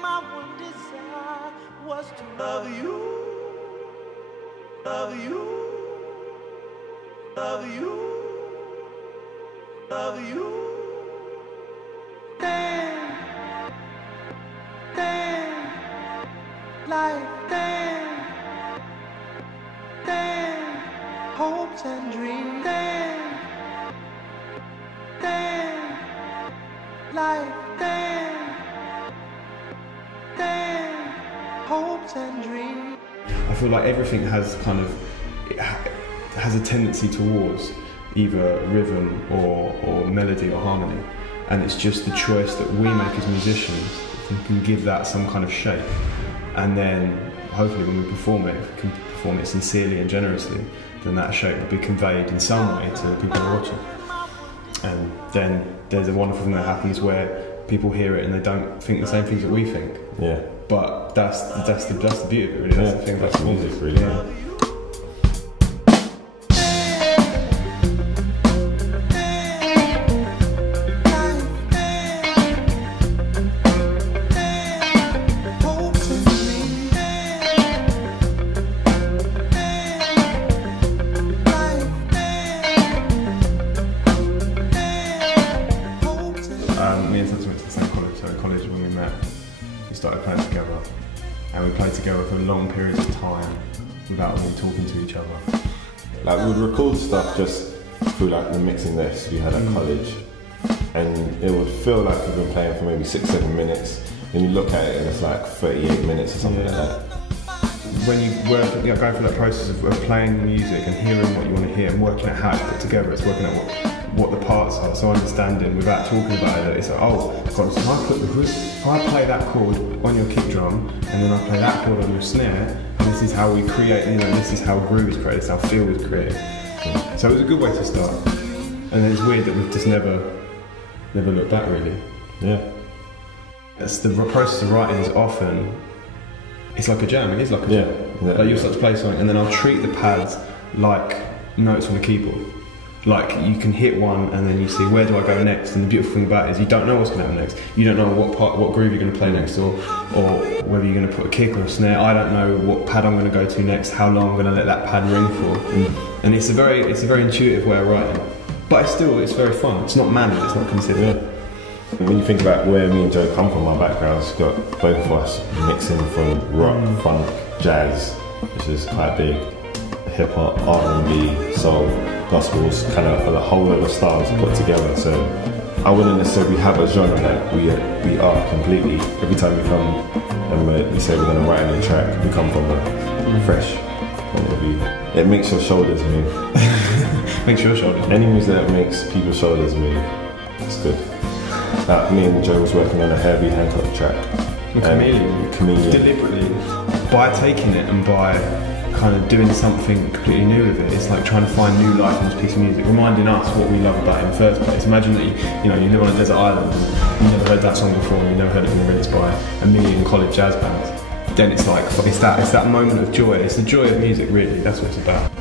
my one desire was to love you, love you, love you, love you. Damn, damn, life, damn, damn, hopes and dreams, damn, damn, life, damn, damn, hopes and dreams. I feel like everything has kind of, it has a tendency towards either rhythm or melody or harmony, and it's just the choice that we make as musicians that can give that some kind of shape, and then hopefully when we perform it, if we can perform it sincerely and generously, then that shape will be conveyed in some way to the people who are watching. And then there's a wonderful thing that happens where people hear it and they don't think the same things that we think. Yeah. But that's the beauty of it, really. That's the thing about music, really. Yeah. Me and Samson went to the same college, so at college when we met, we started playing together, and we played together for long periods of time without really talking to each other. Like, we would record stuff just through like the mixing desk we had at college, and it would feel like we've been playing for maybe 6-7 minutes, and you look at it and it's like 38 minutes or something like that. When you work, going through that process of playing the music and hearing what you want to hear and working out how it's put together, it's working out what the parts are, so understanding without talking about it, it's like, oh, God, so if I play that chord on your kick drum, and then I play that chord on your snare, and this is how we create, this is how groove is created, this is how feel is created. So it was a good way to start. And it's weird that we've just never looked back, really. Yeah. It's the process of writing is often, it's like a jam, it is like a jam. Yeah. Like you'll start to play something, and then I'll treat the pads like notes on the keyboard. Like you can hit one and then you see where do I go next, and the beautiful thing about it is you don't know what's going to happen next. You don't know what groove you're going to play next, or whether you're going to put a kick or a snare. I don't know what pad I'm going to go to next, how long I'm going to let that pad ring for. And it's a very intuitive way of writing, but it's very fun. It's not manual, it's not considered. Yeah. When you think about where me and Joe come from, our backgrounds, got both of us mixing from rock, funk, jazz, which is quite big, hip hop, R&B, soul, gospels, kind of the whole other styles put together. So I wouldn't necessarily have a genre that we are completely. Every time we come and we say we're going to write a new track, we come from a fresh point of view. It makes your shoulders move. Makes your shoulders move. Any music that makes people's shoulders move, it's good. Me and Joe was working on a Herbie Hancock track. Chameleon. Deliberately, by taking it and by kind of doing something completely new with it, it's like trying to find new life in this piece of music, reminding us what we love about it in the first place. Imagine that you live on a desert island and you've never heard that song before, and you've never heard it been released by a million college jazz bands. Then it's like, it's that moment of joy. It's the joy of music, really. That's what it's about.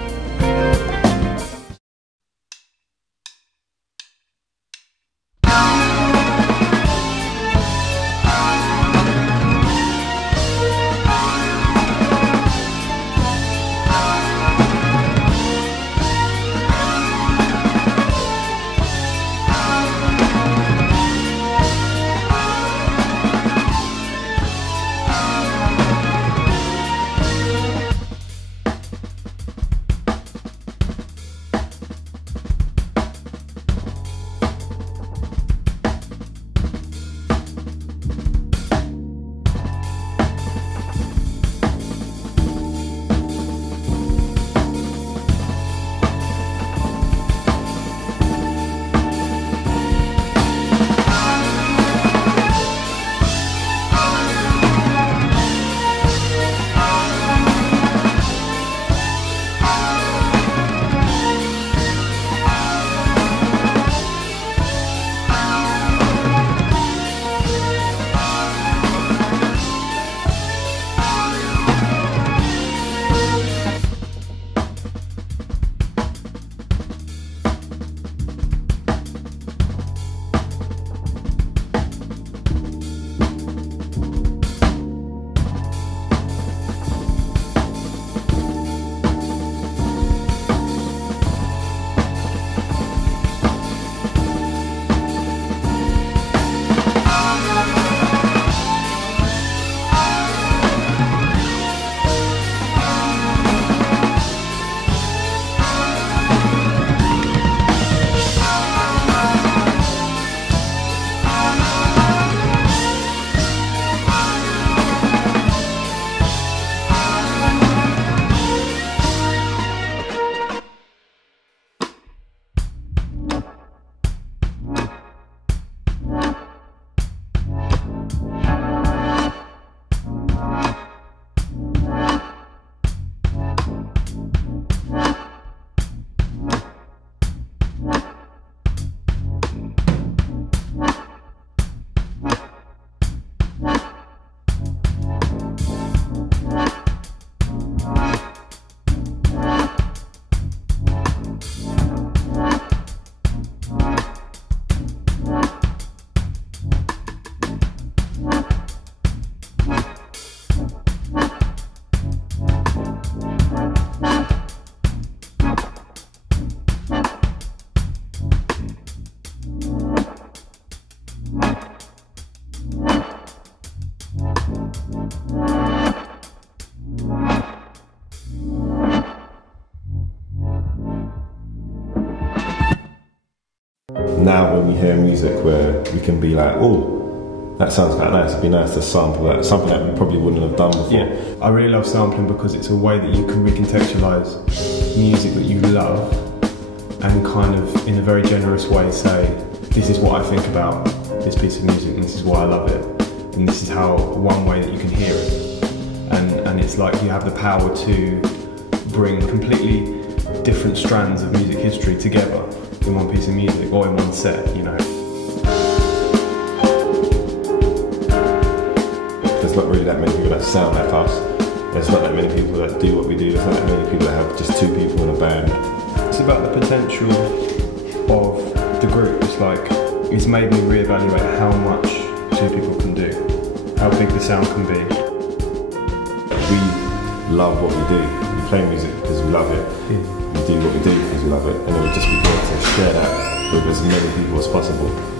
Now when we hear music where we can be like, oh, that sounds quite nice, it'd be nice to sample that, something that we probably wouldn't have done before. Yeah, I really love sampling because it's a way that you can recontextualise music that you love and kind of, in a very generous way, say, this is what I think about this piece of music and this is why I love it. And this is how, one way that you can hear it. And it's like you have the power to bring completely different strands of music history together in one piece of music or in one set, you know. There's not really that many people that sound like us. There's not that many people that do what we do. There's not that many people that have just two people in a band. It's about the potential of the group. It's like, it's made me reevaluate how much two people can do, how big the sound can be. We love what we do. We play music because we love it. Yeah. We do what we do because we love it, and it would just be great to share that with as many people as possible.